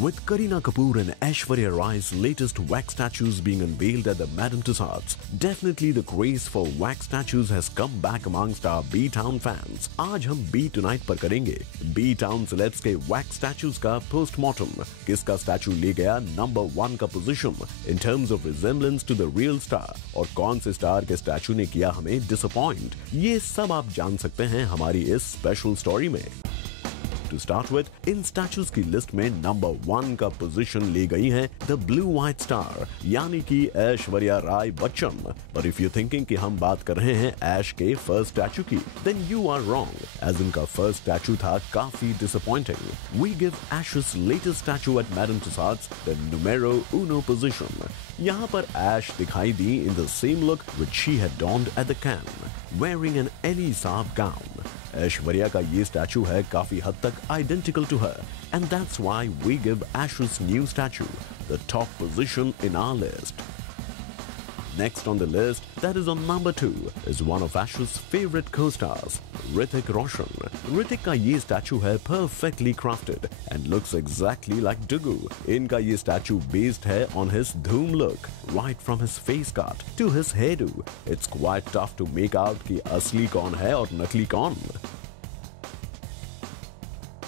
With Kareena Kapoor and Aishwarya Rai's latest wax statues being unveiled at the Madame Tussauds, definitely the craze for wax statues has come back amongst our B-Town fans. आज हम B Tonight पर करेंगे B-Town celebs के wax statues का postmortem. किसका statue ले गया number 1 का position in terms of resemblance to the real star और कौन से स्टार के स्टैचू ने किया हमें डिसअपॉइंट, ये सब आप जान सकते हैं हमारी इस स्पेशल स्टोरी में। To start with, in statues की लिस्ट में नंबर 1 का पोजीशन ले गई है द ब्लू व्हाइट स्टार यानी कि ऐश्वर्या राय बच्चन। पर इफ यू थिंकिंग कि हम बात कर रहे हैं ऐश के फर्स्ट स्टैचू की, then you are wrong, as इनका फर्स्ट स्टैचू था काफी disappointing. We give Ash's latest statue at Madame Tussauds the numero 1 position. यहाँ पर ऐश दिखाई दी in the same look which she had donned at the Cannes, wearing an Ellie Saab gown. Aishwarya का ये स्टैचू है काफी हद तक identical to her, and that's why we give Ash's new statue the top position in our list. Next on the list, that is on number 2, is one of Ash's favorite co-stars, Hrithik Roshan. Hrithik का ये स्टैचू है perfectly crafted and looks exactly like Dugu. इनका ये statue based है on his Dhoom look, right from his face cut to his hairdo. It's quite tough to make out कि असली कौन है और नकली कौन।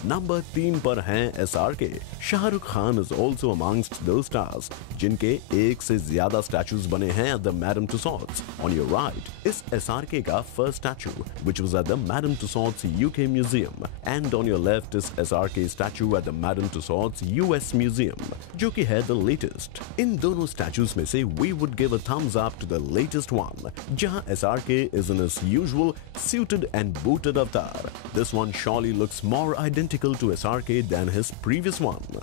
नंबर 3 पर हैं SRK। Shahrukh Khan is also amongst दो स्टार्स जिनके एक से ज्यादा स्टैचूज बने हैं at the Madame Tussauds. On your right is SRK का first statue which was at the Madame Tussauds UK museum, and on your left is SRK statue at the Madame Tussauds US museum जो कि है the latest. इन दोनों statues में से we would give a thumbs up to the latest one, जहां SRK is in his usual suited and booted avatar. This one surely looks more identical to SRK than his previous one.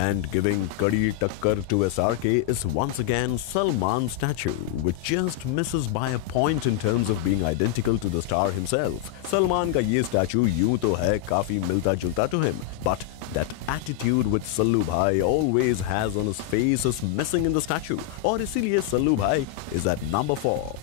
And giving kadi takkar to SRK is once again Salman's statue, which just misses by a point in terms of being identical to the star himself. Salman का ये statue यूं तो है काफी मिलता जुलता to him, but that attitude which Sallu Bhai always has on his face is missing in the statue, और इसीलिए Sallu Bhai is at number 4.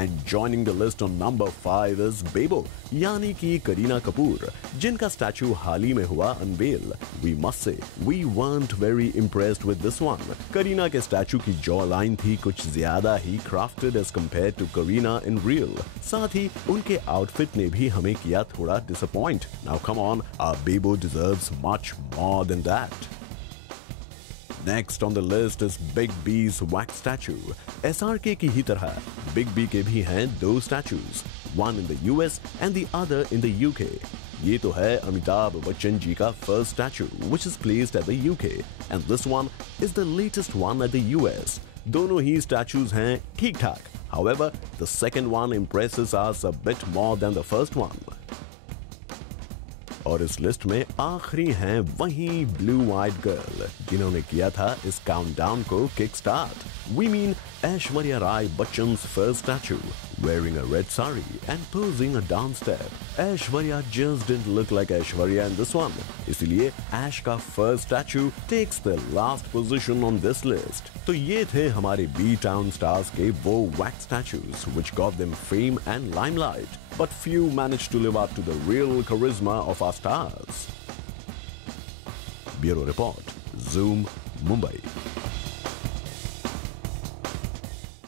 And joining the list on number 5 is Bebo, यानी कि करीना कपूर, जिनका statue हाल ही में हुआ unwell. We must say, we weren't very impressed with this one. Kareena के statue की jaw line थी कुछ ज्यादा ही crafted as compared to Kareena in real. साथ ही उनके आउटफिट ने भी हमें किया थोड़ा disappoint. Now come on, our Bebo deserves much more than that. Next on the list is Big B's wax statue. SRK की ही तरह Big B के भी हैं दो statues, one in the US and the other in the UK. ये तो है अमिताभ बच्चन जी का first statue, which is placed at the UK, and this one is the latest one at the US. दोनों ही statues हैं ठीक ठाक. However, the second one impresses us a bit more than the first one. और इस list में आखिरी हैं वही ब्लू व्हाइट गर्ल जिन्होंने किया था इस काउंटडाउन को kick start. We mean Aishwarya Rai Bachchan's first statue, wearing a red sari and posing a dance step. Aishwarya just didn't look like Aishwarya in this one. इसीलिए Ash का first statue takes the last position on this list. तो ये थे हमारे B-Town stars के वो wax statues which got them fame and limelight, but few managed to live up to the real charisma of our stars. Bureau Report, Zoom, Mumbai.